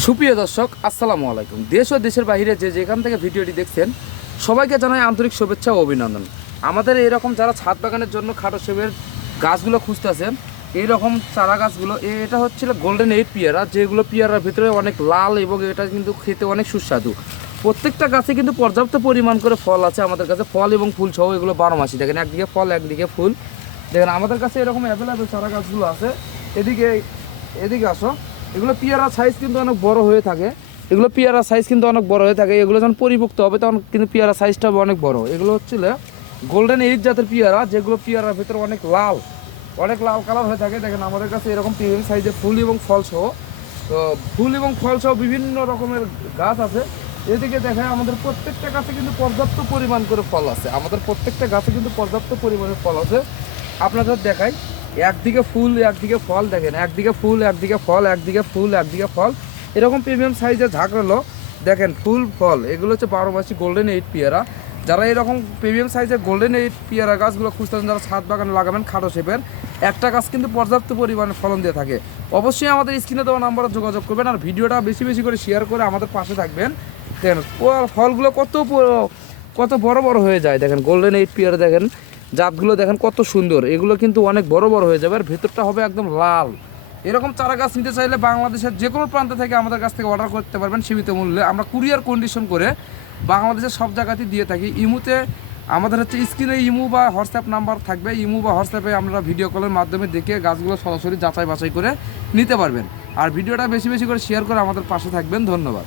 সুপ্রিয় দর্শক, আসসালামু আলাইকুম। দেশ ও দেশের বাইরে যে যেখান থেকে ভিডিওটি দেখছেন, সবাইকে জানাই আন্তরিক শুভেচ্ছা ও অভিনন্দন। আমাদের এরকম যারা ছাদ বাগানের জন্য খাটো সেবের গাছগুলো খুঁজতেছেন, এইরকম চারা গাছগুলো এটা হচ্ছিল গোল্ডেন এইট পিয়ারা, যেগুলো পিয়ারার ভিতরে অনেক লাল এবং এটা কিন্তু খেতে অনেক সুস্বাদু। প্রত্যেকটা গাছে কিন্তু পর্যাপ্ত পরিমাণ করে ফল আছে আমাদের কাছে, ফল এবং ফুল সহ এগুলো বারো মাসি। দেখেন একদিকে ফল, একদিকে ফুল। দেখেন আমাদের কাছে এরকম অ্যাভেলেবেল চারা গাছগুলো আছে। এদিকে এদিকে আসো। এগুলো পিয়ারা সাইজ কিন্তু অনেক বড় হয়ে থাকে। এগুলো পিয়ারা সাইজ কিন্তু অনেক বড় হয়ে থাকে। এগুলো যখন পরিপুক্ত হবে তখন কিন্তু পিয়ারা সাইজটা হবে অনেক বড়। এগুলো হচ্ছিল গোল্ডেন এইট জাতের পিয়ারা, যেগুলো পিয়ারার ভিতরে অনেক লাল অনেক লাল কালার হয়ে থাকে। দেখেন আমাদের কাছে এরকম প্রিমিয়াম সাইজের ফুল এবং ফল সহ। তো ফুল এবং ফল সহ বিভিন্ন রকমের গাছ আছে। এদিকে দেখেন আমাদের প্রত্যেকটা গাছে কিন্তু পর্যাপ্ত পরিমাণ করে ফল আছে। আমাদের প্রত্যেকটা গাছে কিন্তু পর্যাপ্ত পরিমাণে ফল আছে। আপনাদের দেখাই। একদিকে ফুল, একদিকে ফল দেখেন, একদিকে ফুল, একদিকে ফল, একদিকে ফুল, একদিকে ফল। এরকম প্রিমিয়াম সাইজের ঝাঁকড়ালো দেখেন ফুল, ফল, এগুলো হচ্ছে বারো মাসি গোল্ডেন এইট পিয়ারা। যারা এরকম প্রিমিয়াম সাইজের গোল্ডেন এইট পিয়ারা গাছগুলো খুঁজতেছেন যারা ছাদ বাগানে লাগাবেন, খাটো শেপের, একটা গাছ কিন্তু পর্যাপ্ত পরিমাণে ফলন দিয়ে থাকে। অবশ্যই আমাদের স্ক্রিনে দেওয়া নাম্বারে যোগাযোগ করবেন আর ভিডিওটা বেশি বেশি করে শেয়ার করে আমাদের পাশে থাকবেন। দেখেন ফলগুলো কত কত বড় বড় হয়ে যায়। দেখেন গোল্ডেন এইট পিয়ার দেখেন জাতগুলো দেখেন কত সুন্দর। এগুলো কিন্তু অনেক বড় বড় হয়ে যাবে, আর ভেতরটা হবে একদম লাল। এরকম চারা গাছ নিতে চাইলে বাংলাদেশের যে কোনো প্রান্ত থেকে আমাদের কাছ থেকে অর্ডার করতে পারবেন সীমিত মূল্যে। আমরা কুরিয়ার কন্ডিশন করে বাংলাদেশের সব জায়গাতেই দিয়ে থাকি। ইমুতে আমাদের হচ্ছে স্ক্রিনে ইমু বা হোয়াটসঅ্যাপ নাম্বার থাকবে। ইমু বা হোয়াটসঅ্যাপে আমরা ভিডিও কলের মাধ্যমে দেখে গাছগুলো সরাসরি যাচাই বাছাই করে নিতে পারবেন। আর ভিডিওটা বেশি বেশি করে শেয়ার করে আমাদের পাশে থাকবেন। ধন্যবাদ।